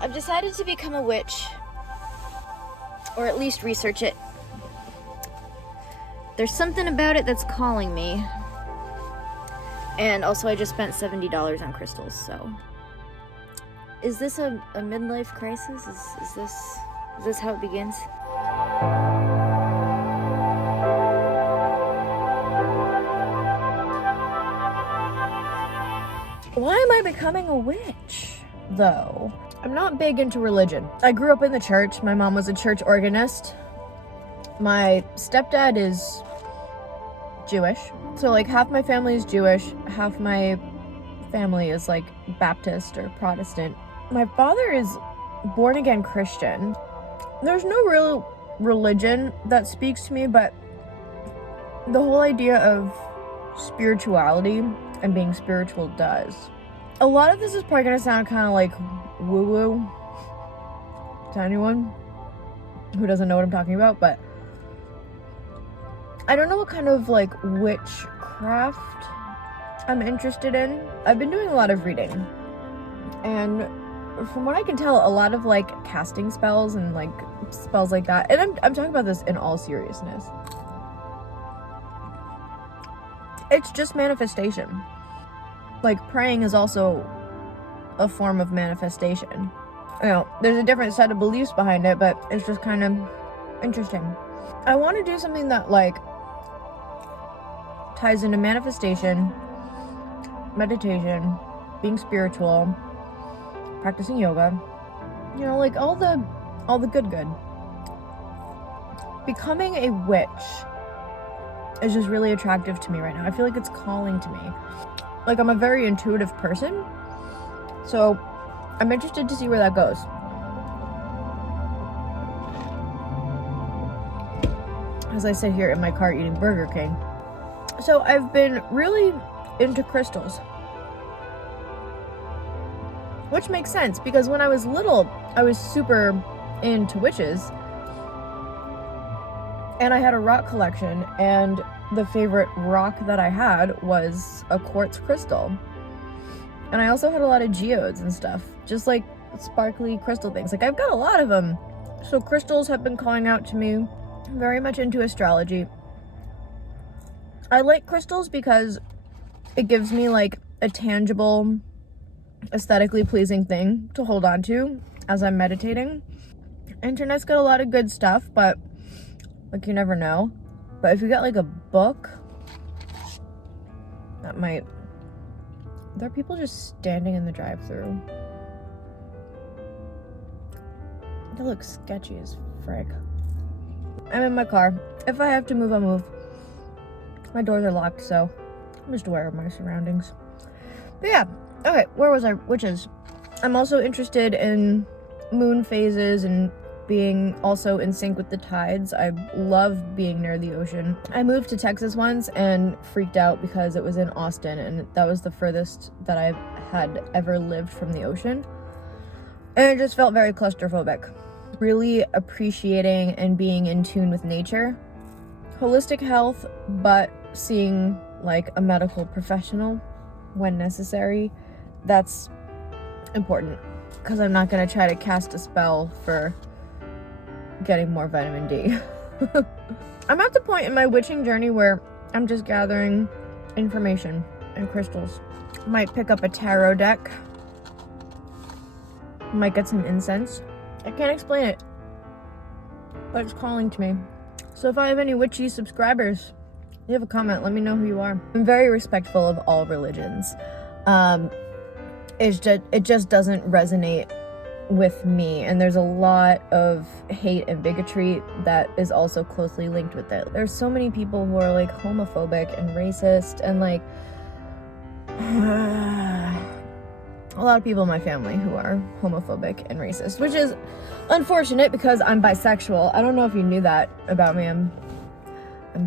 I've decided to become a witch, or at least research it. There's something about it that's calling me. And also I just spent $70 on crystals, so. Is this a midlife crisis? Is this how it begins? Why am I becoming a witch, though? I'm not big into religion. I grew up in the church. My mom was a church organist. My stepdad is Jewish. So like half my family is Jewish, half my family is like Baptist or Protestant. My father is born again Christian. There's no real religion that speaks to me, but the whole idea of spirituality and being spiritual does. A lot of this is probably gonna sound kind of like woo-woo to anyone who doesn't know what I'm talking about, but I don't know what kind of like witchcraft I'm interested in. I've been doing a lot of reading, and from what I can tell, a lot of like casting spells and like spells like that, and I'm talking about this in all seriousness, it's just manifestation. Like praying is also a form of manifestation. You know, there's a different set of beliefs behind it, but it's just kind of interesting. I want to do something that like ties into manifestation, meditation, being spiritual, practicing yoga, you know, like all the good. Becoming a witch is just really attractive to me right now. I feel like it's calling to me. Like, I'm a very intuitive person, so I'm interested to see where that goes. As I sit here in my car eating Burger King. So I've been really into crystals, which makes sense because when I was little, I was super into witches, and I had a rock collection, and the favorite rock that I had was a quartz crystal. And I also had a lot of geodes and stuff, just like sparkly crystal things. Like, I've got a lot of them. So crystals have been calling out to me. I'm very much into astrology. I like crystals because it gives me like a tangible, aesthetically pleasing thing to hold on to as I'm meditating. Internet's got a lot of good stuff, but like, you never know. But if you got like a book, that might... There are people just standing in the drive-thru. That looks sketchy as frick. I'm in my car. If I have to move, I'll move. My doors are locked, so I'm just aware of my surroundings. But yeah, okay, where was I? Witches. I'm also interested in moon phases and being also in sync with the tides. I love being near the ocean. I moved to Texas once and freaked out because it was in Austin, and that was the furthest that I had ever lived from the ocean. And it just felt very claustrophobic. Really appreciating and being in tune with nature. Holistic health, but seeing like a medical professional when necessary. That's important because I'm not going to try to cast a spell for getting more vitamin D. I'm at the point in my witching journey where I'm just gathering information and crystals. Might pick up a tarot deck. Might get some incense. I can't explain it, but it's calling to me. So if I have any witchy subscribers, leave a comment, let me know who you are. I'm very respectful of all religions. It just doesn't resonate with me, and there's a lot of hate and bigotry that is also closely linked with it. There's so many people who are like homophobic and racist, and like a lot of people in my family who are homophobic and racist, which is unfortunate because I'm bisexual. I don't know if you knew that about me. I'm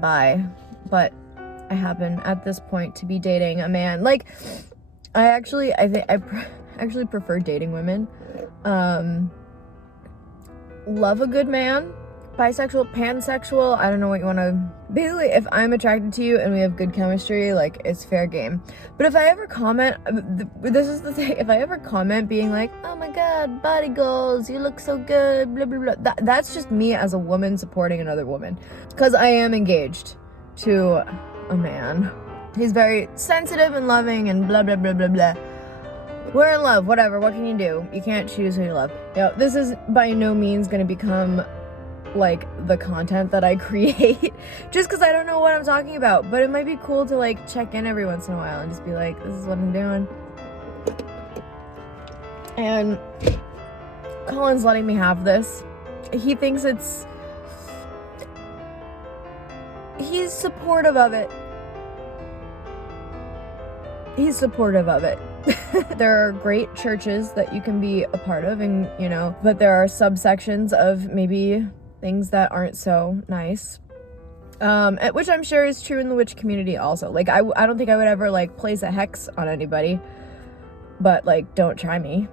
bi, but I happen at this point to be dating a man. Like, I actually prefer dating women. Love a good man, bisexual, pansexual, I don't know what you want to, basically if I'm attracted to you and we have good chemistry, like it's fair game. But if I ever comment, this is the thing, if I ever comment being like, oh my god, body goals, you look so good, blah blah blah, that's just me as a woman supporting another woman, because I am engaged to a man. He's very sensitive and loving and blah blah blah blah blah. We're in love, whatever, what can you do? You can't choose who you love. This is by no means gonna become like the content that I create just because I don't know what I'm talking about, but it might be cool to like check in every once in a while and just be like, this is what I'm doing. And Colin's letting me have this. He thinks he's supportive of it. He's supportive of it. There are great churches that you can be a part of, and you know, but there are subsections of maybe things that aren't so nice, which I'm sure is true in the witch community also. Like I don't think I would ever like place a hex on anybody, but like don't try me.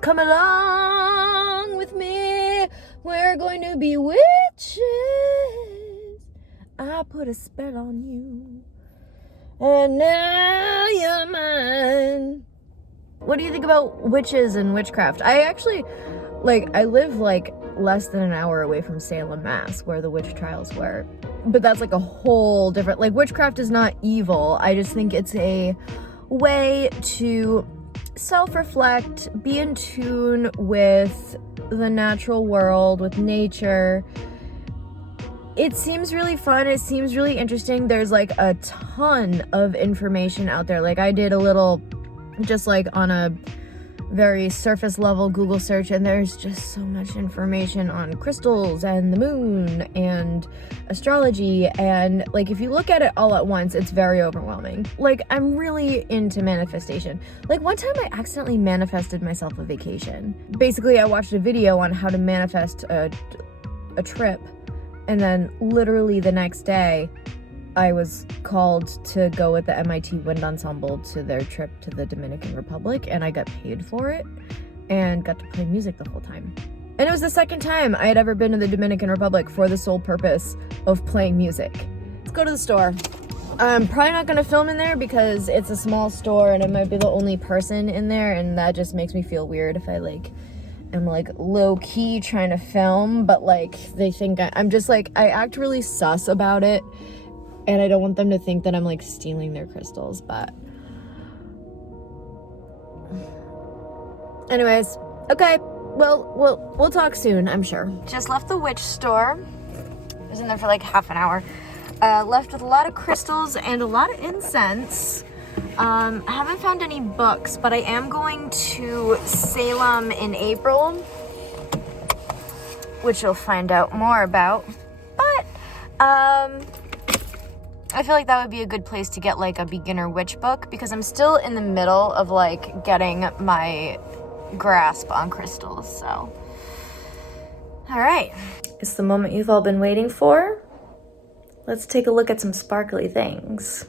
Come along with me, we're going to be witches. I put a spell on you and now you're mine. What do you think about witches and witchcraft? I actually, like, I live like less than an hour away from Salem, Mass, where the witch trials were. But that's like a whole different, like, witchcraft is not evil. I just think it's a way to self-reflect, be in tune with the natural world, with nature. It seems really fun. It seems really interesting. There's like a ton of information out there. Like I did a little, just like on a very surface level Google search, and there's just so much information on crystals and the moon and astrology, and like if you look at it all at once, it's very overwhelming. Like I'm really into manifestation. Like one time I accidentally manifested myself a vacation. Basically I watched a video on how to manifest a trip, and then literally the next day I was called to go with the MIT Wind Ensemble to their trip to the Dominican Republic, and I got paid for it and got to play music the whole time. And it was the second time I had ever been to the Dominican Republic for the sole purpose of playing music. Let's go to the store. I'm probably not gonna film in there because it's a small store and I might be the only person in there, and that just makes me feel weird if I like am like low-key trying to film, but like they think I'm just like, I act really sus about it. And I don't want them to think that I'm like stealing their crystals, but anyways, okay, well, we'll talk soon, I'm sure. Just left the witch store. I was in there for like half an hour. Left with a lot of crystals and a lot of incense. I haven't found any books, but I am going to Salem in April, which you'll find out more about. But, I feel like that would be a good place to get like a beginner witch book, because I'm still in the middle of like getting my grasp on crystals, so. All right, it's the moment you've all been waiting for. Let's take a look at some sparkly things.